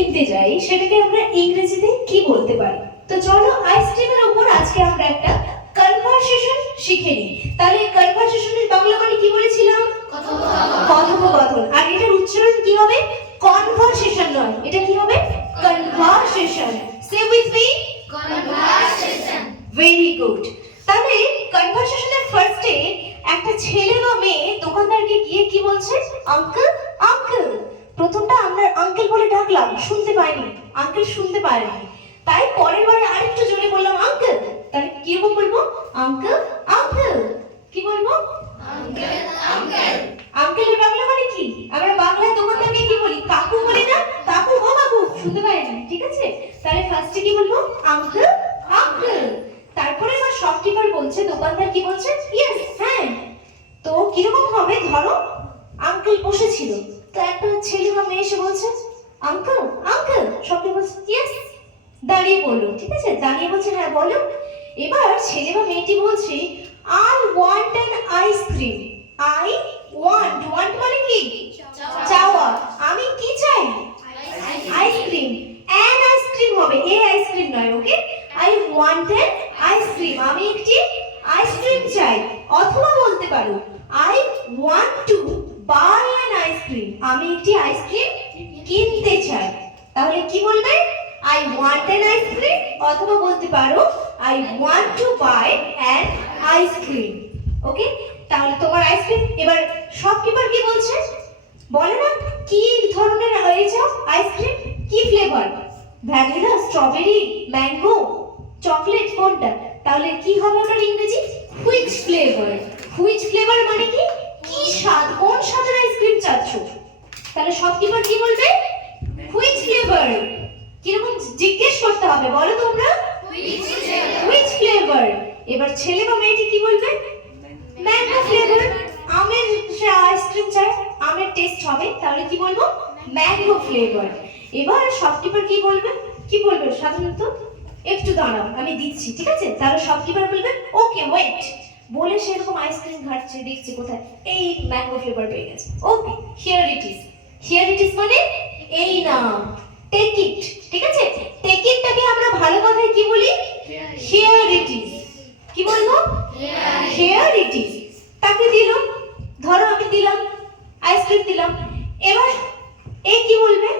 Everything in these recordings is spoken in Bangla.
কিনতে যাই সেটাকে আমরা ইংরেজিতে কি বলতে পারি? তো চলো আইসক্রিমের উপর আজকে আমরা একটা কনভারসেশন শিখে নিই। তাহলে কনভারসেশনের বাংলা মানে কি বলেছিলাম? কথোপকথন। আর এটার উচ্চারণ কি হবে? কনভারসেশন নয়, এটা কি হবে? Conversation. Say with me, Conversation. Very good. তাহলে কনভারসেশনের ফার্স্টে একটা ছেলে বা মেয়ে দোকানদারকে গিয়ে কি বলছে? Uncle, uncle. প্রথমটা আমরা আঙ্কেল বলে ডাকলাম, শুনতে পাইনি, আঙ্কেল শুনতে পারেনি, তাই পরের বারে আরেকটু জোরে বললাম আঙ্কেল। তাহলে কিরকম বলবো? Uncle, uncle. কি বলবো? Uncle, uncle. আঙ্কেলের বাংলা মানে কি? আমরা বাংলায় দোকানদারকে কি বলি? কাকু বলি না? কাকু, ও কাকু, শুনতে পাইনি, ঠিক আছে? তাহলে ফার্স্টে কি বলবো? Uncle, uncle. তারপরে আমার শপকিপার বলছে, দোকানদার কি বলছে? ইয়েস, হ্যাঁ। তো কিরকম হবে? ধরো আঙ্কেল বসেছিল, তো একটা ছেলে বা মেয়ে এসে বলছে আঙ্কেল, আঙ্কেল। শপকিপার বলছে ইয়েস, দাঁড়িয়ে বললো, ঠিক আছে? দাঁড়িয়ে বলছে হ্যাঁ বলো। এবার ছেলে বা মেয়েটি বলছে I want an ice cream. I want, want মানে কি? চাওয়া। আমি কি চাই? আইসক্রিম। অ্যান আইসক্রিম হবে, এ আইসক্রিম নয়, okay? I want an ice cream. আমি একটি আইসক্রিম চাই। অথবা বলতে পারো I want to buy an ice cream. আমি একটি আইসক্রিম কিনতে চাই। তাহলে কি বলবে? আই ওয়ান্ট অ্যান আইসক্রিম, অথবা বলতে পারো I want to buy an ice cream. Okay? তাহলে তোমার আইসক্রিম। এবার শপকিপার কি বলছে? বলে না কি ধরনের হয়েছে আইসক্রিম, কি flavour? Vanilla, strawberry, mango, chocolate, কোনটা? তাহলে কি হবে ওটার ইংরেজি? Which flavour. হুইচ ফ্লেভার মানে কি? কি স্বাদ, কোন স্বাদের আইসক্রিম চাচ্ছ? তাহলে শপকিপার কি বলবে? Which flavour. কিরকম জিজ্ঞেস করতে হবে বলো তোমরা? Which flavor? Which flavour. এবার ছেলে বা মেয়েটি কি বলবে? Mango flavour. আমের আইসক্রিম চাই, আমের টেস্ট হবে, তাহলে কি বলবো? Mango flavour. এবার শপকিপার কি বলবে? কি বলবে সাধারণত? একটু দাঁড়াও, আমি দিচ্ছি, ঠিক আছে? তাহলে শপকিপার বলবে ওকে ওয়েট। বলে সে এরকম আইসক্রিম ঘাটছে, দেখছে কোথায়, এই ম্যাঙ্গো ফ্লেভার পেয়ে গেছে। Okay, here it is. Here it is মানে এই নাও, টেক ইট, ঠিক আছে? টেক ইটটাকে আমরা ভালো কথায় কি বলি? Here it is. কি বলবো? Here it is. তাকে দিল, ধরো আমি দিলাম, আইসক্রিম দিলাম। এবার এ কি বলবে?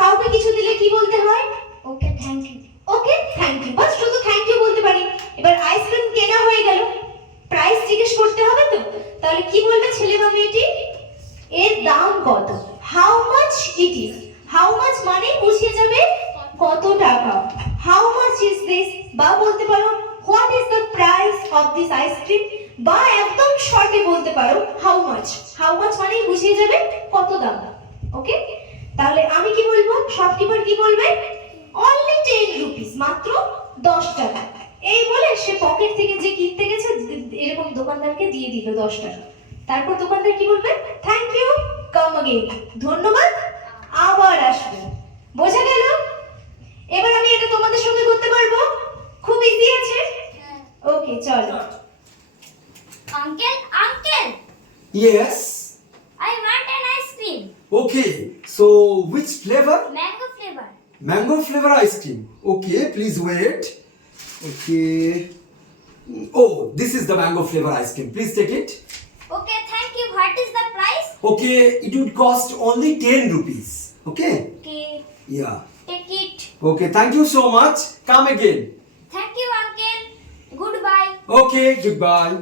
কাউকে কিছু দিলে কি বলতে হয়? Okay thank you. Okay thank you, বাস শুধু থ্যাংক ইউ বলতে পারি। এবার আইসক্রিম কেনা হয়ে গেল, প্রাইস জিজ্ঞেস করতে হবে তো। তাহলে কি বলবে ছেলে বা মেয়েটি? এর দাম কত? How much it is. How much মানে বুঝিয়ে যাবে কত টাকা। হাউ মাচ ইজ দিস, বা বলতে পারো what is the price of this ice cream, বা একদম শর্টে বলতে পারো হাউ মাচ। হাউ মাচ মানে বুঝিয়ে যাবে কত দাম। ওকে? তাহলে আমি কি বলবো? শপকিপার কি বলবে? অনলি 10 রুপিস, মাত্র 10 টাকা। এই বলে সে পকেট থেকে যে কিনতে গেছে এরকম দোকানদারকে দিয়ে দিল 10 টাকা। তারপর দোকানদার কি বলবে? Thank you, come again. ধন্যবাদ, আবার আসবে। বোঝা গেল? এবার আমি এটা তোমাদের সঙ্গে করতে পারবো, খুব ইজি আছে। ওকে চলো। Uncle, uncle. Yes. I want an ice cream. Okay. So which flavor? Mango flavor. Mango flavor ice cream. Okay, please wait. Okay. Oh, this is the mango flavor ice cream. Please take it. Okay, thank you. What is the price? Okay, it would cost only 10 rupees. Okay? Okay, Yeah. take it. Okay, thank you so much. Come again. Thank you, uncle. Goodbye. Okay, goodbye.